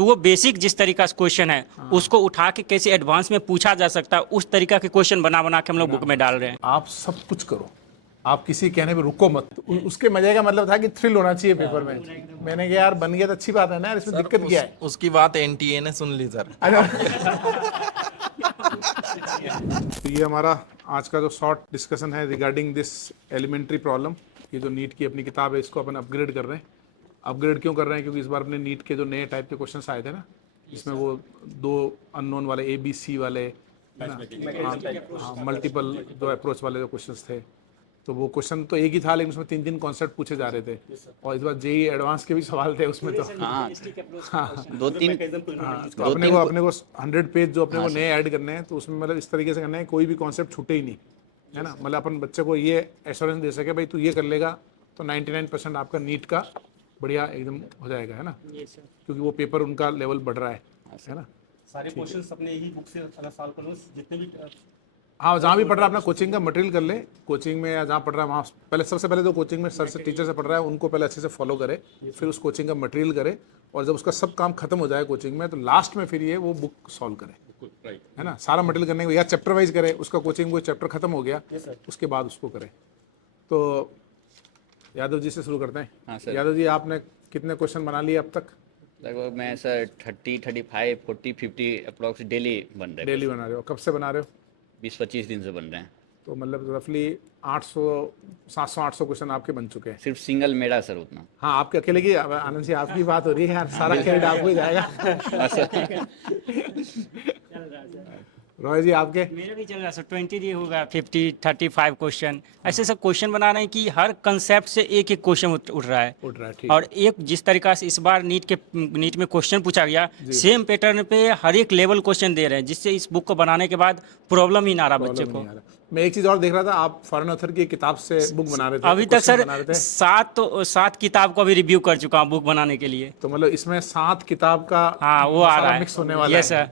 तो वो बेसिक जिस तरीका से क्वेश्चन है उसको उठा के कैसे एडवांस में पूछा जा सकता है, उस तरीका के क्वेश्चन बना बना के हम लोग बुक में डाल रहे हैं। आप सब कुछ करो, आप किसी कहने पे रुको मत। तो उसके मजे का मतलब था कि थ्रिल होना चाहिए पेपर में। मैंने कहा यार बन गया तो अच्छी बात है ना यार, इसमें दिक्कत क्या है। उसकी बात एनटीए ने सुन ली सर। तो ये हमारा आज का जो शॉर्ट डिस्कशन है रिगार्डिंग दिस एलिमेंट्री प्रॉब्लम। ये जो नीट की अपनी किताब है इसको अपन अपग्रेड कर रहे हैं। अपग्रेड क्यों कर रहे हैं? क्योंकि इस बार अपने नीट के जो नए टाइप के क्वेश्चंस आए थे ना, इसमें वो 2 अननोन वाले ABC वाले, है ना, मल्टीपल जो अप्रोच वाले जो क्वेश्चंस थे, तो वो क्वेश्चन तो एक ही था लेकिन उसमें 3 कॉन्सेप्ट पूछे जा रहे थे। और इस बार जेई एडवांस के भी सवाल थे उसमें। तो तो अपने को 100 पेज जो अपने को नए ऐड करने हैं, तो उसमें मतलब इस तरीके से करना है कोई भी कॉन्सेप्ट छूटे ही नहीं, है ना। मतलब अपन बच्चे को ये एश्योरेंस दे सके भाई तू ये कर लेगा तो 99% आपका नीट का बढ़िया एकदम हो जाएगा, है ना, क्योंकि वो पेपर उनका लेवल बढ़ रहा है ना। सारे क्वेश्चंस अपने यही बुक से अगर सॉल्व कर लो, जितने भी हाँ, जहाँ भी पढ़ रहा है अपना कोचिंग का मटेरियल कर ले। कोचिंग में या जहाँ पढ़ रहा है वहाँ पहले सबसे पहले तो कोचिंग में सर से टीचर से पढ़ रहा है उनको पहले अच्छे से फॉलो करे, फिर उस कोचिंग का मटेरियल करे, और जब उसका सब काम खत्म हो जाए कोचिंग में तो लास्ट में फिर ये वो बुक सॉल्व करे, है ना। सारा मटेरियल करने के या चैप्टर वाइज करे, उसका कोचिंग कोई चैप्टर खत्म हो गया उसके बाद उसको करे। तो यादव जी से शुरू करते हैं। हाँ सर। यादव जी, आपने कितने क्वेश्चन बना लिए अब तक? लगभग मैं सर 30, 35, 40, 50 अप्रॉक्स डेली बन रहे हैं। डेली बना रहे हो? कब से बना रहे हो? 20-25 दिन से बन रहे हैं। तो मतलब रफली 800, 700, 800 क्वेश्चन आपके बन चुके हैं। सिर्फ सिंगल मेरा सर उतना। हाँ, आपके अकेले की? आनंद जी आपकी बात हो रही है यार, सारा क्रेडिट आपको ही जाएगा। रॉय जी आपके? मेरा भी चल रहा है सर, 20 होगा, 50, 35 क्वेश्चन ऐसे सब क्वेश्चन बना रहे हैं कि हर कंसेप्ट से एक एक क्वेश्चन उठ रहा है। ठीक। और एक जिस तरीका से इस बार नीट में क्वेश्चन पूछा गया, सेम पैटर्न पे हर एक लेवल क्वेश्चन दे रहे हैं, जिससे इस बुक को बनाने के बाद प्रॉब्लम ही ना रहा बच्चे को। मैं एक चीज और देख रहा था, आप फॉरेन ऑथर की किताब से बुक बना रहे थे। अभी तक सर 7 किताब को भी रिव्यू कर चुका हूँ बुक बनाने के लिए। तो मतलब इसमें 7 किताब का हाँ वो आ रहा है, मिक्स होने वाला है। सर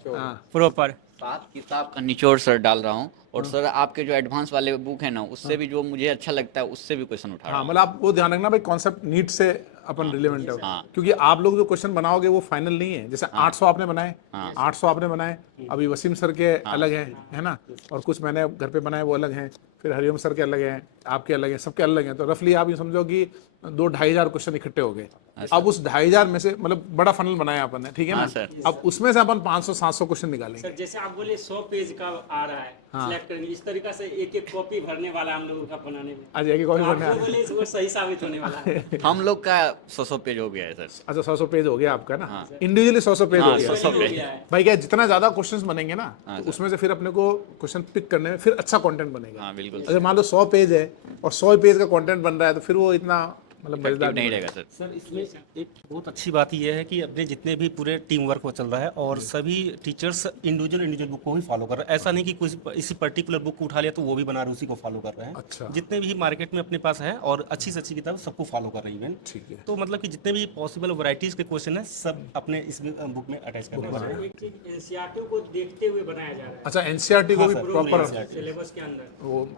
प्रॉपर 7 किताब का निचोड़ सर डाल रहा हूँ, और सर आपके जो एडवांस वाले बुक है ना, उससे भी जो मुझे अच्छा लगता है उससे भी क्वेश्चन उठा रहा हाँ, हूँ। मतलब आप वो ध्यान रखना भाई कॉन्सेप्ट नीट से अपन रिलेवेंट है, क्योंकि आप लोग जो क्वेश्चन बनाओगे वो फाइनल नहीं है। जैसे 800 आपने बनाए, 800 आपने बनाए, अभी वसीम सर के अलग हैं, है ना, और कुछ मैंने घर पे बनाए वो अलग हैं, फिर हरिओम सर के अलग हैं, आपके अलग हैं, सबके अलग हैं। तो रफली आप ये समझो कि 2-2,500 क्वेश्चन इकट्ठे हो गए। अब उस 2,500 में से मतलब बड़ा फनल बनाया अपन ने, ठीक है ना। अब उसमें से अपन 500-700 क्वेश्चन निकालेंगे। सर जैसे आप बोले 100 पेज का आ रहा है, सिलेक्ट करेंगे, इस तरीका से एक एक कॉपी भरने वाला हम लोगों का बनाने में। आज एक कॉपी भरने आप बोले वो सही साबित होने वाला है। हम लोग का 100 पेज हो गया है सर। अच्छा, 100 पेज हो गया आपका ना, इंडिविजुअली 100 पेज हो गया। 100 पेज भाई क्या जितना ज्यादा क्वेश्चंस बनेंगे ना, तो उसमें से फिर अपने को क्वेश्चन पिक करने में फिर अच्छा कंटेंट बनेगा। हाँ बिल्कुल। अगर मान लो 100 पेज है और 100 पेज का कंटेंट बन रहा है तो फिर वो इतना मतलब मजेदार नहीं रहेगा सर। सर इसमें एक बहुत अच्छी बात यह है कि अपने जितने भी पूरे टीम वर्क हो चल रहा है, और सभी टीचर्स इंडिविजुअल बुक को ही फॉलो कर रहे हैं। ऐसा नहीं कि कोई इसी पर्टिकुलर बुक को उठा लिया तो वो भी बना रहे, उसी को फॉलो कर रहे हैं। अच्छा। जितने भी मार्केट में अपने पास है और अच्छी से अच्छी किताब सबको फॉलो कर रही है। ठीक है। तो मतलब कि जितने भी पॉसिबल वैरायटीज के क्वेश्चन है सब अपने इस बुक में अटैच करने वाले हैं। एक चीज एनसीईआरटी को देखते हुए बनाया जा रहा है। अच्छा, एनसीईआरटी को भी प्रॉपर सिलेबस के अंदर वो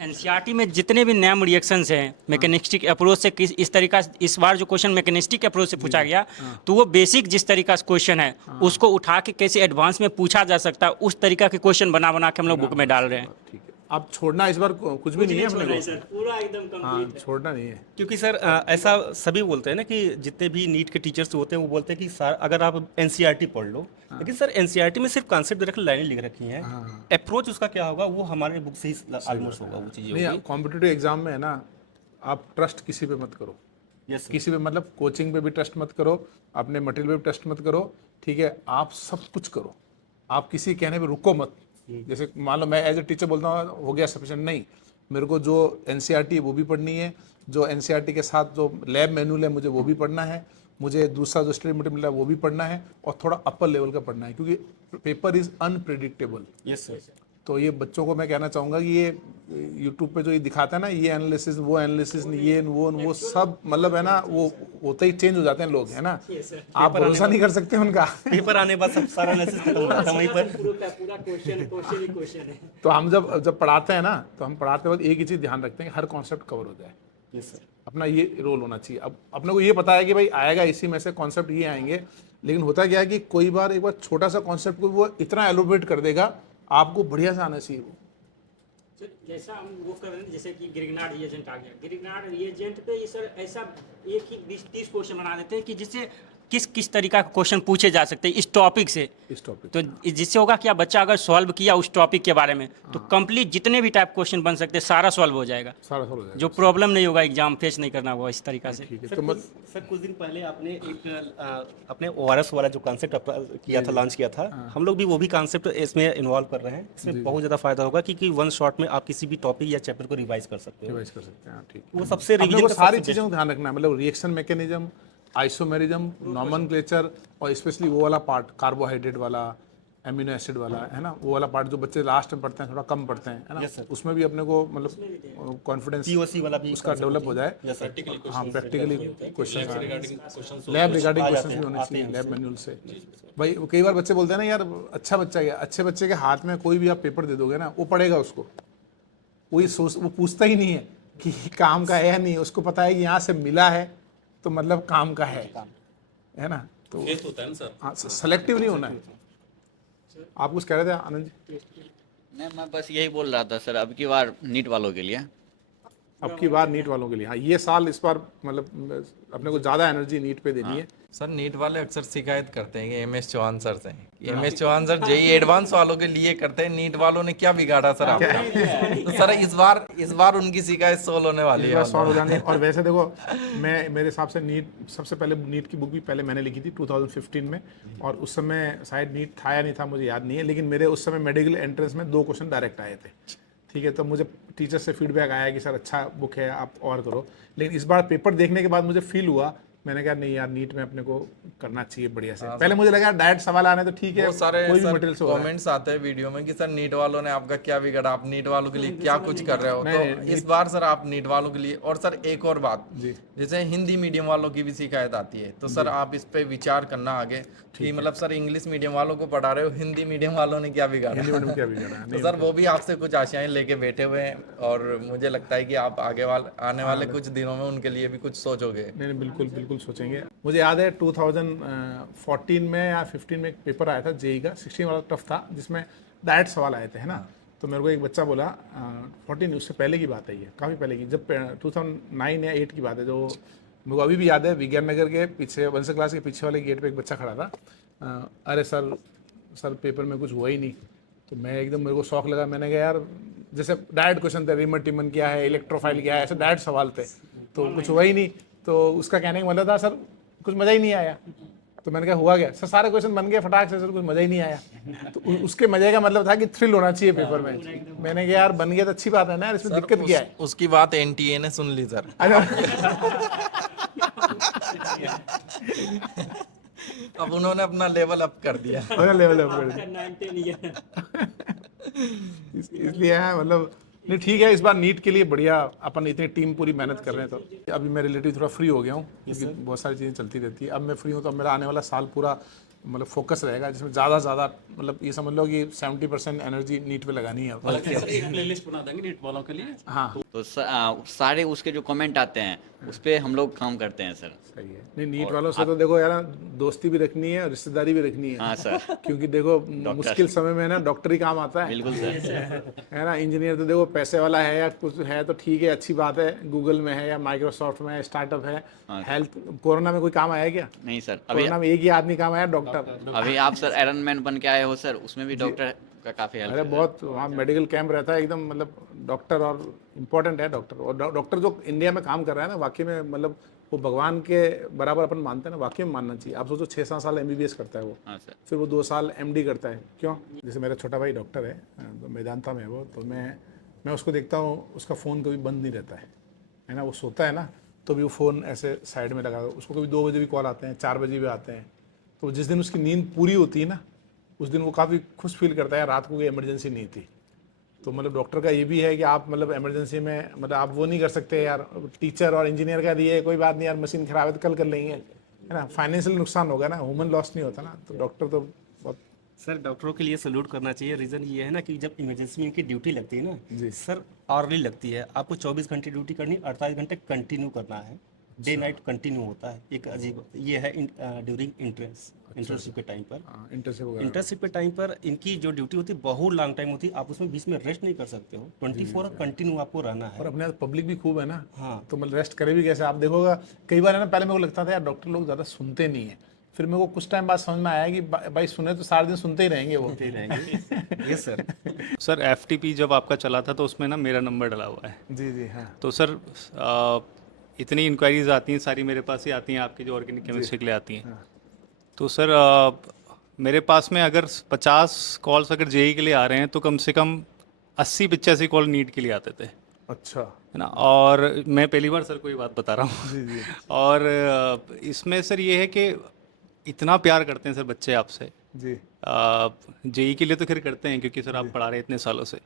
एनसीईआरटी में जितने भी नैम रिएक्शंस हैं मैकेनिस्टिक अप्रोच से, इस तरीका से इस बार जो क्वेश्चन मैकेनिस्टिक अप्रोच से पूछा गया, तो वो बेसिक जिस तरीका से क्वेश्चन है उसको उठा के कैसे एडवांस में पूछा जा सकता है, उस तरीका के क्वेश्चन बना बना के हम लोग बुक में डाल रहे हैं। ठीक है। अब छोड़ना इस बार कुछ भी नहीं है अपने को। सर पूरा एकदम कंप्लीट है। छोड़ना नहीं है। क्योंकि सर ऐसा सभी बोलते हैं ना कि जितने भी नीट के टीचर्स होते हैं वो बोलते हैं कि सर अगर आप एनसीईआरटी पढ़ लो, लेकिन सर एनसीईआरटी में सिर्फ कॉन्सेप्ट रख लाइनें लिख रखी हैं, अप्रोच उसका क्या होगा वो हमारे बुक से ही ऑलमोस्ट होगा वो चीज़ें। नहीं, कॉम्पिटिटिव एग्जाम में है ना, आप ट्रस्ट किसी पे मत करो। यस किसी पे मतलब कोचिंग पे भी ट्रस्ट मत करो, अपने मटेरियल पे भी ट्रस्ट मत करो, ठीक है। आप सब कुछ करो, आप किसी कहने पे रुको मत। जैसे मान लो मैं एज ए टीचर बोलता हूँ हो गया सफिशिएंट, नहीं, मेरे को जो एनसीईआरटी है वो भी पढ़नी है, जो एनसीईआरटी के साथ जो लैब मैनुअल है मुझे वो भी पढ़ना है, मुझे दूसरा जो स्टडी मटेरियल मिला है वो भी पढ़ना है, और थोड़ा अपर लेवल का पढ़ना है, क्योंकि paper is unpredictable. Yes sir. तो ये बच्चों को मैं कहना चाहूँगा कि ये यूट्यूब पे जो ये दिखाता है ना, ये एनालिसिस वो एनालिसिस, ये वो सब मतलब है ना, वो होते ही चेंज हो जाते हैं लोग, है ना। आप भरोसा नहीं कर सकते उनका। पेपर आने बाद सब सारा एनालिसिस खत्म हो जाता है वहीं पर। पूरा क्वेश्चन ही क्वेश्चन है। तो हम जब पढ़ाते हैं ना, तो हम पढ़ाते वक्त एक ही चीज़ ध्यान रखते हैं कि हर कॉन्सेप्ट कवर हो जाए। Yes sir. अपना ये रोल होना चाहिए। अब अपने को ये पता है कि भाई आएगा इसी में से कॉन्सेप्ट ये आएंगे, लेकिन होता क्या है कि कोई बार एक बार छोटा सा कॉन्सेप्ट को वो इतना एलोबरेट कर देगा, आपको बढ़िया से आना चाहिए वो। जैसा हम वो कर रहे हैं, जैसे कि ग्रिग्नार्ड रिएजेंट आ गया, ग्रिग्नार्ड रिएजेंट पे ये सर ऐसा एक ही 20-30 क्वेश्चन बना देते हैं कि जिससे किस किस तरीका का क्वेश्चन पूछे जा सकते हैं इस टॉपिक से। इस टॉपिक तो जिससे होगा क्या, बच्चा अगर सॉल्व किया उस टॉपिक के बारे में तो कंप्लीट जितने भी टाइप क्वेश्चन बन सकते हैं सारा सॉल्व हो जाएगा, सारा सॉल्व हो जाएगा। जो प्रॉब्लम नहीं होगा, एग्जाम फेस नहीं करना होगा इस तरीका से। ठीक है, सर तो सर कुछ दिन पहले आपने अपने ORS वाला जो कॉन्सेप्ट किया था, लॉन्च किया था, हम लोग भी वो भी कॉन्सेप्ट इसमें इन्वॉल्व कर रहे हैं। इसमें बहुत ज़्यादा फायदा होगा क्योंकि वन शॉट में आप किसी भी टॉपिक या चैप्टर को रिवाइज कर सकते हो। रिवाइज कर सकते हैं। हाँ, ठीक। वो सबसे अपने रिवीजन को का सारी सबसे चीज़ों का ध्यान रखना है, मतलब रिएक्शन मैकेनिज्म, आइसोमेरिज्म, नॉमेनक्लेचर और स्पेशली वो वाला पार्ट कार्बोहाइड्रेट वाला, एमिनो एसिड वाला, है ना, वो वाला पार्ट जो बच्चे लास्ट में पढ़ते हैं, थोड़ा कम पढ़ते हैं, है ना, उसमें भी अपने को मतलब कॉन्फिडेंस POC वाला भी उसका डेवलप हो जाए। Yes, sir. हाँ, practically question, lab regarding question भी होने चाहिए लैब मैनुअल से। भाई कई बार बच्चे बोलते हैं ना यार, अच्छा बच्चा है, अच्छे बच्चे के हाथ में कोई भी आप पेपर दे दोगे ना, वो पढ़ेगा उसको, वो पूछता ही नहीं है कि काम का है या नहीं, उसको पता है कि यहाँ से मिला है तो मतलब काम का है ना। तो होता है ना सर। हाँ, सेलेक्टिव नहीं होना है। आप कुछ कह रहे थे आनंद जी? नहीं, मैं बस यही बोल रहा था सर, अब की बार नीट वालों के लिए। अब की बार नीट वालों के लिए, हाँ, ये साल इस बार मतलब अपने को ज़्यादा एनर्जी नीट पे देनी है। सर नीट वाले अक्सर शिकायत करते हैं कि MS चौहान सर से, MS Chauhan sir JEE advance वालों के लिए करते हैं, नीट वालों ने क्या बिगाड़ा सर आपका? तो सर इस बार उनकी शिकायत सोल्व होने वाली है। सॉल्व हो जाने। और वैसे देखो, मैं मेरे हिसाब से नीट सबसे पहले नीट की बुक भी पहले मैंने लिखी थी 2015 में, और उस समय शायद नीट था या नहीं था मुझे याद नहीं है, लेकिन मेरे उस समय मेडिकल एंट्रेंस में 2 क्वेश्चन डायरेक्ट आए थे। ठीक है, तो मुझे टीचर से फीडबैक आया कि सर अच्छा बुक है, आप और करो। लेकिन इस बार पेपर देखने के बाद मुझे फील हुआ, मैंने कहा नहीं यार, नीट में अपने को करना चाहिए बढ़िया से। पहले मुझे लगा डायरेक्ट सवाल आने तो ठीक है, बहुत सारे कोई भी सर मटेरियल से हो रहा है। कमेंट्स आते हैं वीडियो में कि सर नीट वालों ने आपका क्या बिगाड़ा, आप नीट वालों के लिए क्या कुछ कर रहे हो। तो इस बार सर आप नीट वालों के लिए, और सर एक और बात, जैसे हिंदी मीडियम वालों की भी शिकायत आती है, तो सर आप इस पे विचार करना आगे कि मतलब सर इंग्लिश मीडियम वालों को पढ़ा रहे हो, हिंदी मीडियम वालों ने क्या बिगाड़ा। हिंदी मीडियम क्या बिगाड़ा है? तो सर वो भी आपसे कुछ आशाएं लेके बैठे हुए हैं, और मुझे लगता है कि आप आने वाले कुछ दिनों में उनके लिए भी कुछ सोचोगे। नहीं, बिल्कुल बिल्कुल सोचेंगे। मुझे याद है 2014 में या 15 में एक पेपर आया था JEE का, 16 वाला टफ था, जिसमें डायरेक्ट सवाल आए थे, है ना। तो मेरे को एक बच्चा बोला, 14 उससे पहले की बात है, ये काफ़ी पहले की, जब 2009 या 8 की बात है, जो मेरे को अभी भी याद है, विज्ञान नगर के पीछे वंश क्लास के पीछे वाले गेट पे एक बच्चा खड़ा था। अरे सर पेपर में कुछ हुआ ही नहीं। तो मैं एकदम, मेरे को शौक लगा, मैंने कहा यार, जैसे डायरेक्ट क्वेश्चन थे, रिमन टिमन क्या है, इलेक्ट्रोफाइल क्या है, ऐसे डायरेक्ट सवाल थे, तो कुछ हुआ ही नहीं। तो उसका कहने का मतलब था सर कुछ मज़ा ही नहीं आया। तो मैंने कहा हुआ क्या? सर सारे क्वेश्चन बन गए फटाक से, सर कुछ मज़ा ही नहीं आया। तो उसके मज़े का मतलब था कि थ्रिल होना चाहिए पेपर में। मैंने कहा यार बन गया तो अच्छी बात है ना यार, इसमें दिक्कत क्या है? उसकी बात NTA ने सुन ली सर। अब उन्होंने अपना लेवल अप कर दिया। लेवल अप कर दिया। इसलिए है मतलब, नहीं ठीक है, इस बार नीट के लिए बढ़िया अपन इतनी टीम पूरी मेहनत कर रहे हैं। तो अभी मैं रिलेटिव थोड़ा फ्री हो गया हूँ, क्योंकि बहुत सारी चीज़ें चलती रहती है। अब मैं फ्री हूँ, तो मेरा आने वाला साल पूरा मतलब फोकस रहेगा, जिसमें ज़्यादा से ज़्यादा मतलब ये समझ लो कि 70% एनर्जी नीट पे लगानी है। एक प्लेलिस्ट बना देंगे नीट वालों के लिए। हाँ तो सारे उसके जो कमेंट आते हैं उस पर हम लोग काम करते हैं सर। सही है। नहीं, नीट वालों से तो देखो यार, दोस्ती भी रखनी है, रिश्तेदारी भी रखनी है। हाँ सर, क्योंकि देखो मुश्किल समय में ना डॉक्टर ही काम आता है, बिल्कुल सर। है ना। इंजीनियर तो देखो पैसे वाला है या कुछ है तो ठीक है, अच्छी बात है, गूगल में है या माइक्रोसॉफ्ट में है, स्टार्टअप है। हेल्थ, कोरोना में कोई काम आया क्या? नहीं सर, कोरोना में एक ही आदमी काम आया, डॉक्टर। अभी आप सर आयरन मैन बन के आए हो सर, उसमें भी डॉक्टर का काफ़ी हेल्प अरे है। बहुत वहाँ मेडिकल कैंप रहता है एकदम, मतलब डॉक्टर और इम्पोर्टेंट है डॉक्टर। और डॉक्टर जो इंडिया में काम कर रहा है ना, वाकई में मतलब वो भगवान के बराबर अपन मानते हैं ना, वाकई में मानना चाहिए। आप सोचो 6-7 साल MBBS करता है वो, हाँ सर। फिर वो 2 साल MD करता है। क्यों? जैसे मेरा छोटा भाई डॉक्टर है, तो मेदांता में है वो, तो मैं उसको देखता हूँ, उसका फ़ोन कभी बंद नहीं रहता है ना। वो सोता है ना, तो भी वो फ़ोन ऐसे साइड में लगा, उसको कभी 2 बजे भी कॉल आते हैं, 4 बजे भी आते हैं। तो जिस दिन उसकी नींद पूरी होती है ना, उस दिन वो काफ़ी खुश फील करता है, रात को कोई इमरजेंसी नहीं थी। तो मतलब डॉक्टर का ये भी है कि आप मतलब इमरजेंसी में मतलब आप वो नहीं कर सकते यार। टीचर और इंजीनियर का दिए कोई बात नहीं यार, मशीन खराब है तो कल कर लेंगे, है ना। फाइनेंशियल नुकसान होगा ना, ह्यूमन लॉस नहीं होता ना। तो डॉक्टर तो बहुत। सर डॉक्टरों के लिए सैल्यूट करना चाहिए। रीज़न ये है ना कि जब इमरजेंसी में इनकी ड्यूटी लगती है ना सर, आवरली लगती है, आपको 24 घंटे ड्यूटी करनी, 48 घंटे कंटिन्यू करना है। डे नाइट कंटिन्यू होता है। एक अजीब ये है ड्यूरिंग इंटर्नशिप के टाइम पर। इंटर्नशिप वगैरह इंटर्नशिप के टाइम पर इनकी जो ड्यूटी होती है बहुत लॉन्ग टाइम होती है, आप उसमें बीच में रेस्ट नहीं कर सकते हो, 24 आवर कंटिन्यू आपको रहना और है। अपने यहाँ पब्लिक भी खूब है ना, हाँ। तो मतलब रेस्ट करे भी कैसे। आप देखोगा कई बार है ना, पहले मेरे को लगता था यार डॉक्टर लोग ज़्यादा सुनते नहीं है, फिर मेरे को कुछ टाइम बाद समझ में आया कि भाई सुने तो सारा दिन सुनते ही रहेंगे वो। रहेंगे। Yes sir. सर एफटीपी जब आपका चला था तो उसमें ना मेरा नंबर डला हुआ है। जी जी हाँ तो सर इतनी इंक्वायरीज आती हैं सारी मेरे पास ही आती हैं, आपकी जो ऑर्गेनिक केमिस्ट्री के लिए आती हैं। तो सर मेरे पास में अगर 50 कॉल्स अगर जेई के लिए आ रहे हैं तो कम से कम 80-85 कॉल नीट के लिए आते थे, अच्छा है ना। और मैं पहली बार सर को ये बात बता रहा हूँ। जी जी और इसमें सर ये है कि इतना प्यार करते हैं सर बच्चे आपसे। जी जेई के लिए तो खैर करते हैं क्योंकि सर आप पढ़ा रहे हैं इतने सालों से,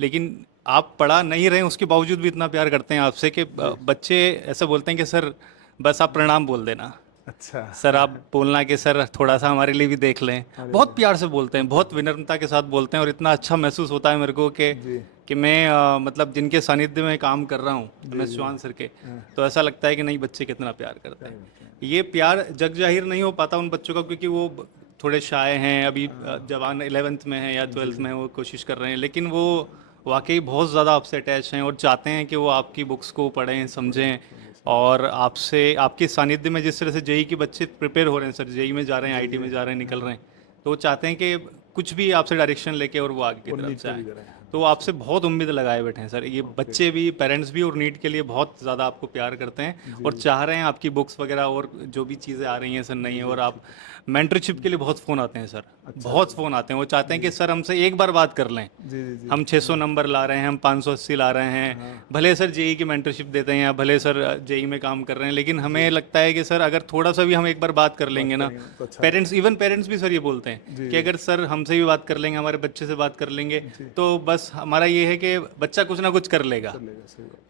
लेकिन आप पढ़ा नहीं रहे हैं उसके बावजूद भी इतना प्यार करते हैं आपसे कि बच्चे ऐसा बोलते हैं कि सर बस आप प्रणाम बोल देना, अच्छा सर आप बोलना कि सर थोड़ा सा हमारे लिए भी देख लें। बहुत प्यार से बोलते हैं, बहुत विनम्रता के साथ बोलते हैं, और इतना अच्छा महसूस होता है मेरे को कि मैं मतलब जिनके सानिध्य में काम कर रहा हूँ MS चौहान सर के, तो ऐसा लगता है कि नहीं बच्चे कितना प्यार करते हैं। ये प्यार जग जाहिर नहीं हो पाता उन बच्चों का क्योंकि वो थोड़े शाय हैं, अभी जवान 11th में हैं या 12th में हैं, वो कोशिश कर रहे हैं, लेकिन वो वाकई बहुत ज़्यादा आपसे अटैच हैं और चाहते हैं कि वो आपकी बुक्स को पढ़ें समझें। और आपसे आपके सानिध्य में जिस तरह से जेई के बच्चे प्रिपेयर हो रहे हैं सर, जेई में जा रहे हैं, आईटी में जा रहे हैं, निकल रहे हैं, तो वो चाहते हैं कि कुछ भी आपसे डायरेक्शन लेके और वो आगे की तरफ जाएं। तो वो आपसे बहुत उम्मीद लगाए बैठे हैं सर, ये बच्चे भी, पेरेंट्स भी, और नीट के लिए बहुत ज़्यादा आपको प्यार करते हैं और चाह रहे हैं आपकी बुक्स वगैरह और जो भी चीज़ें आ रही हैं सर नई, और आप मेंटरशिप के लिए बहुत फ़ोन आते हैं सर, बहुत फ़ोन आते हैं। वो चाहते हैं कि सर हमसे एक बार बात कर लें, जी जी जी हम 600 नंबर ला रहे हैं, हम 580 ला रहे हैं, भले सर जेई की मेंटरशिप देते हैं या भले सर जेई में काम कर रहे हैं, लेकिन हमें लगता है कि सर अगर थोड़ा सा भी हम एक बार बात कर लेंगे ना, पेरेंट्स, इवन पेरेंट्स भी सर ये बोलते हैं कि अगर सर हमसे भी बात कर लेंगे, हमारे बच्चे से बात कर लेंगे, तो बस हमारा ये है कि बच्चा कुछ ना कुछ कर लेगा।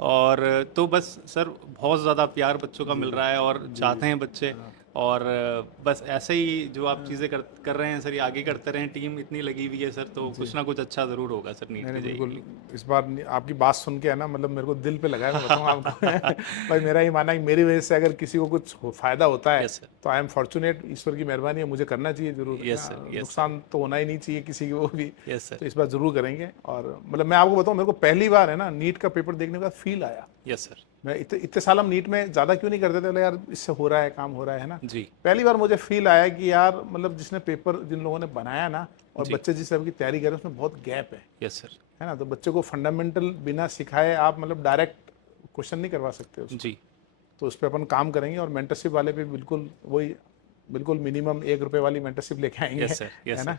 और तो बस सर बहुत ज़्यादा प्यार बच्चों का मिल रहा है और चाहते हैं बच्चे, और बस ऐसे ही जो आप चीज़ें कर रहे हैं सर, ये आगे करते रहें, टीम इतनी लगी हुई है सर, तो कुछ ना कुछ अच्छा ज़रूर होगा सर नीट के बिल्कुल। जेई। इस बार आपकी बात सुन के है ना, मतलब मेरे को दिल पे लगा है, मैं बताऊँ आपको। भाई मेरा ही मानना है कि मेरी वजह से अगर किसी को कुछ फ़ायदा होता है Yes, sir. तो आई एम फॉर्चुनेट, ईश्वर की मेहरबानी है, मुझे करना चाहिए जरूर। Yes, sir. Yes, नुकसान तो होना ही नहीं चाहिए किसी को भी, यस सर, तो इस बार जरूर करेंगे। और मतलब मैं आपको बताऊँ, मेरे को पहली बार है ना नीट का पेपर देखने का फील आया। यस सर, मैं इतने साल हम नीट में ज़्यादा क्यों नहीं करते थे, बोले यार इससे हो रहा है, काम हो रहा है ना। जी पहली बार मुझे फील आया कि यार मतलब जिसने पेपर, जिन लोगों ने बनाया ना, और बच्चे जिस तरह की तैयारी कर रहे हैं उसमें बहुत गैप है, यस सर, है ना। तो बच्चे को फंडामेंटल बिना सिखाए आप मतलब डायरेक्ट क्वेश्चन नहीं करवा सकते उसको। जी तो उस पर अपन काम करेंगे, और मेंटरशिप वाले पे बिल्कुल वही, बिल्कुल मिनिमम ₹1 वाली मेंटरशिप लेके आएंगे, यस सर, यस है सर। ना।